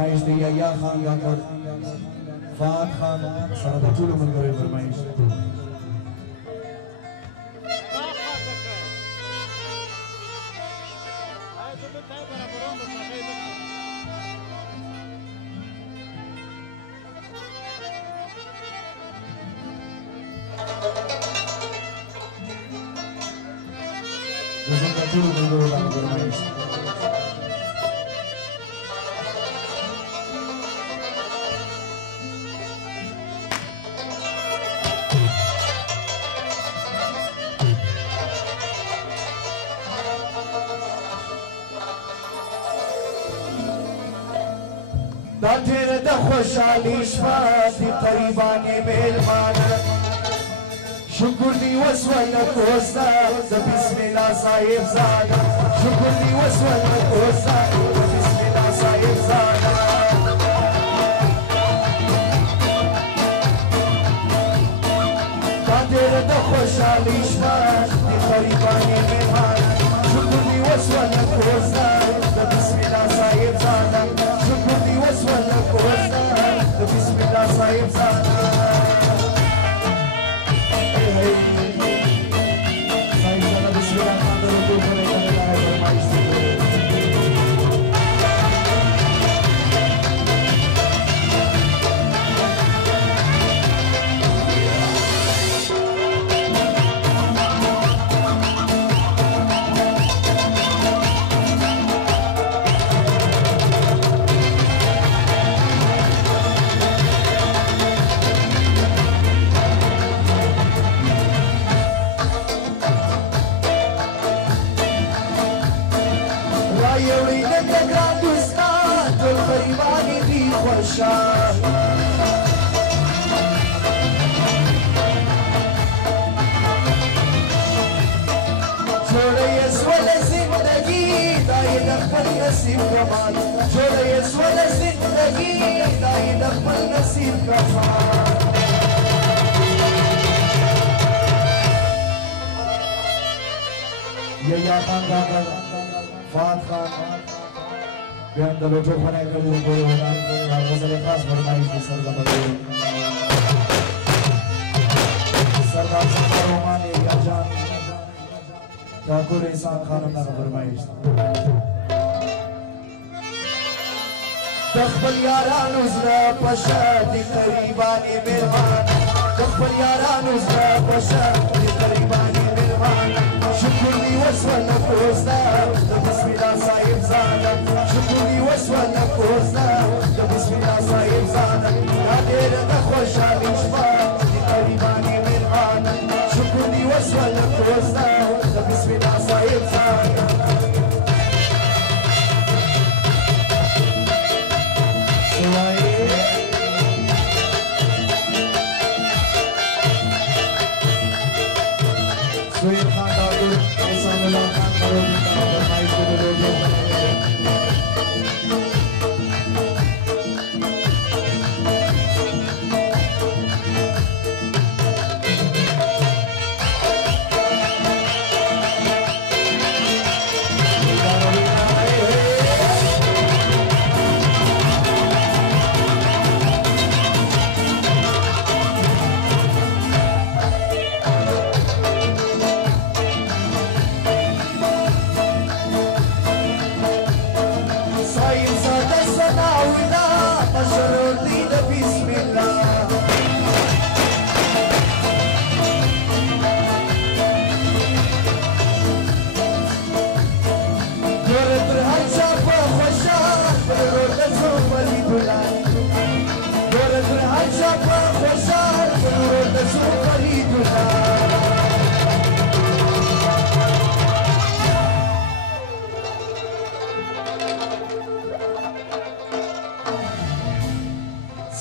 فرمایش دی یا خان گاکر فات خان سره د ټولو ملګرو فرمایش ټولو ملګرو باندې فرمایش دا ډېره د خوشحالي شپه د قریبانې مېلمانه شکر دی وسوله کوستا د بسم الله صاحب زاده شکر دی وسوله کوستا د بسم الله صاحب زاده دا ډېره د خوشحالي شپه د قریبانې مېلمانه شکر دی وسوله کوستا د بسم الله صاحب زاده شکر دی وسوله کوستا د بسم الله صاحب زاده छोड़े ये स्वर जिंदगी दाई नखल नसीब का ये या खान का फात खान बेहद लोटो खाने का जो बोले होना गजल खास फरमाइश की सरदा बदले सरदार सरदार रोमान या जान ठाकुर इंसान खान ना फरमाइश दखल यारान उजरा पशा दी करीबानी मेहमान दखल यारान उजरा पशा दी करीबानी मेहमान शुक्र दी वसवल कोस्ता द बिस्मिल्लाह साहिब ज़ादा शुक्र दी वसवल कोस्ता द बिस्मिल्लाह साहिब ज़ादा नादेर द खुशाली शफा दी करीबानी मेहमान शुक्र दी वसवल कोस्ता द बिस्मिल्लाह साहिब ज़ादा Soy Khan Thakur, Ehsanullah Khan Karogi का फरमाइश के लोग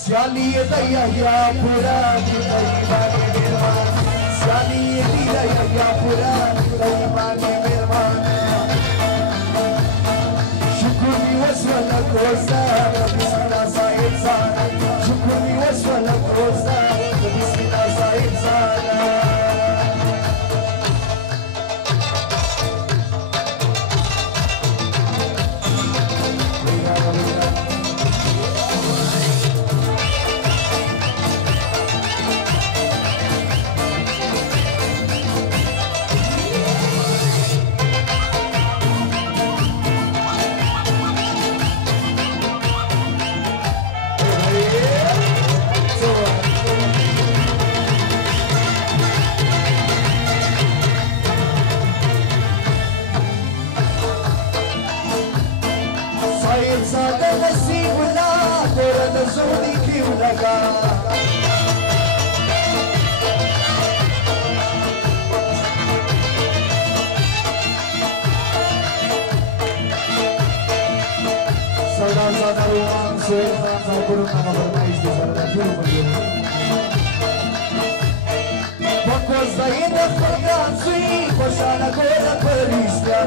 Saliye daya ya pura dayimane mirman Saliye daya ya pura dayimane mirman Shukri waswala kosa bismillah sahib zana Shukri waswala kosa bismillah sahib zana दसूनी क्यों लगा सदा सदा रुआन से Sapur nama bermain di sana jauh berjauh Pokos daida khulgan sui Koshana kola perisya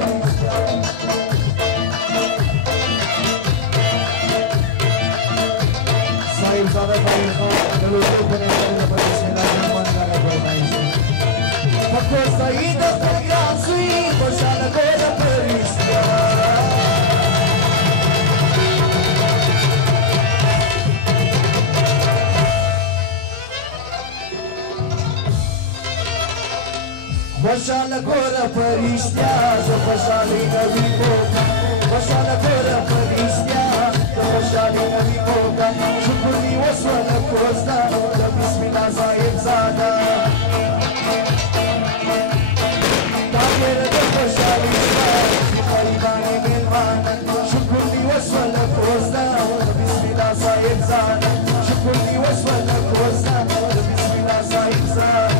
Sahib zada bayi khawa Galutu bane kala perisya Zaman nama bermain Pokos daida khulgan sui Koshana kola perisya Başana kora periştya, başana nabi koka. Başana kora periştya, başana nabi koka. Şükürli vasfana kosta, da bismillah sahip zada. Tagere de başana isma, garibane milman. Şükürli vasfana kosta, da bismillah sahip zada. Şükürli vasfana kosta, da bismillah sahip zada.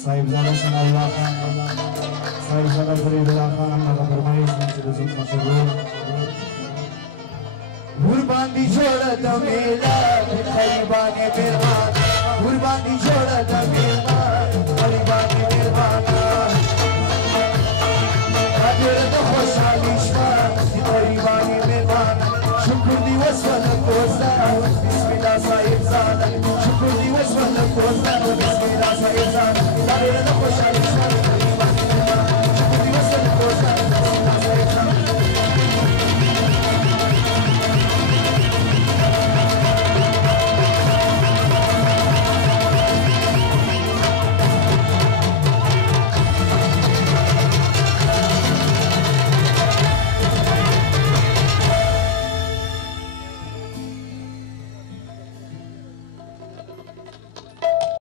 Sahibzada Sanallah Khan, Sahibzada Faridullah Khan, maka bermain menjadi masyhur. Kurban dijoda tamela, garibane mirman. Kurban dijoda tamela, garibane mirman.